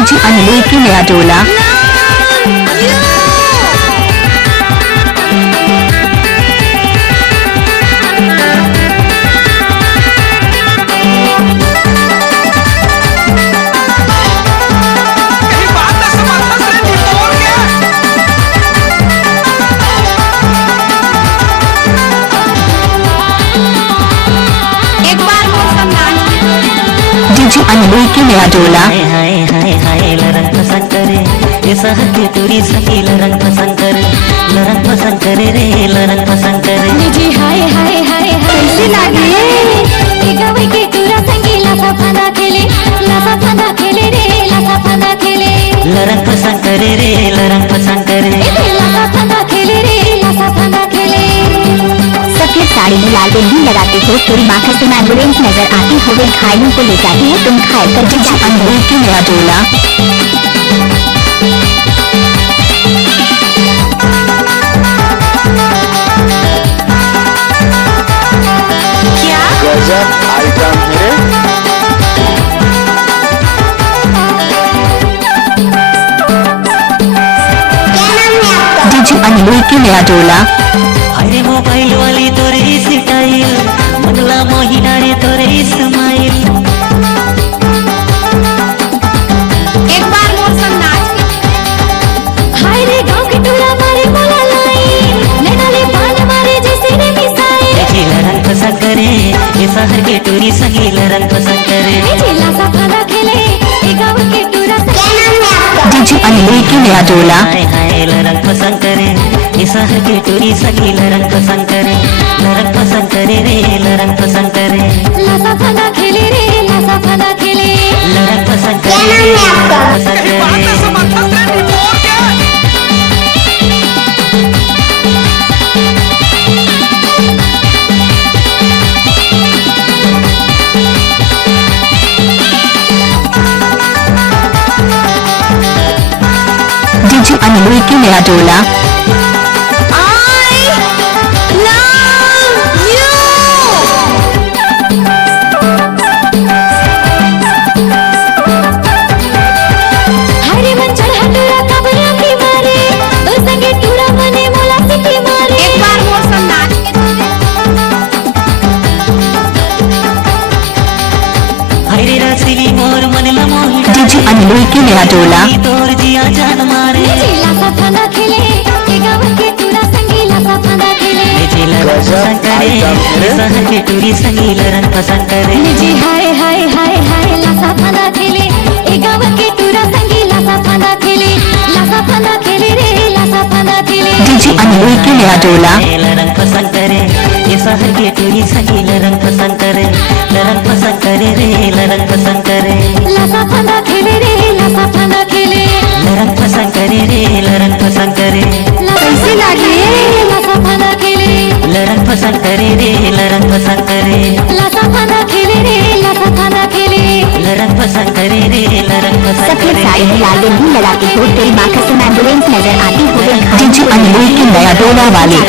DJ Anil की नया टोला। DJ Anil की नया टोला। हाय हाय हाय लरंग पसंद करे ये सहर की तुरी सखी लरंग पसंद करे लरंग पसंद करे रे लरंग पसंद करे जी हाय हाय हाय कैसे लागे एकावे के तुरा संगीला सा फना खेले लासा फना खेले रे लासा फना खेले लरंग पसंद करे रे लरंग पसंद करे लासा फना खेले रे लासा फना खेले। सफेद साड़ी में लाल बिंदी लगाते हो, तेरी माखन तुम एम्बुलेंस नजर आती हो, वे घायलों को ले जाती है, तुम घायल कर डीजे अनिल की नया टोला। क्या गजब आइटम है। डीजे अनिल की नया टोला। अरे मोबाइल वाली तोरे स्टाइल मंगला मोहिना रे तोरे स्माइल एक बार मोर संग नाच हाय रे गांव के टोला मारे बोला लाइन नैना ले बाल मारे जैसे रे मिसाइल ये लरंग पसंद करे ये सहर के तुरी सखी लरंग पसंद करे ये लासा फना खेले ए गांव के टोला डीजे अनिल की नया टोला। हाय हाय लरंग पसंद करे ये सहर की तुरी सखी लरंग पसंद करे लरंग पसंद करे रे लरंग पसंद करे लासा फना खेले रे लासा फना खेले लरंग पसंद करे रे लरंग पसंद करे डीजे अनिल की नया टोला। हरे मन चढ़ा टूरा कबरा की मारे तो संगे टूरा मने मोला सिटी मारे एक बार मोर संग नाच हरे रसीली मोर मन लमोही डीजे अनिल की नया टोला। तोर जिया जान मारे लासा फना खेले ए गांव के टूरा संगे लासा फना खेले ये लरंग पसंद करे ये सहर की तुरी सखी लरंग पसंद करे जी हाय हाय हाय हाय लासा फना खेले ए गांव के टूरा संगे लासा फना खेले लासा फना खेले रे लासा फना खेले डीजे अनिल की नया टोला। लरंग पसंद करे ये सहर की तुरी सखी लरंग पसंद करे लरंग पसंद करे रे लरंग पसंद करे लासा फना खेले रे लासा फना खेले लरंग पसंद करे रे लरंग पसंद करे कैसे लागे लासा फना खेले लरंग पसंद करे रे लरंग पसंद करे लासा फना खेले रे लासा फना खेले लरंग पसंद करे रे लरंग पसंद सफेद करे साड़ी में लाल बिंदी लगाती हो, तेरी माखन तुम एम्बुलेंस नजर आती हो, वे डीजे अनिल की नया टोला वाले।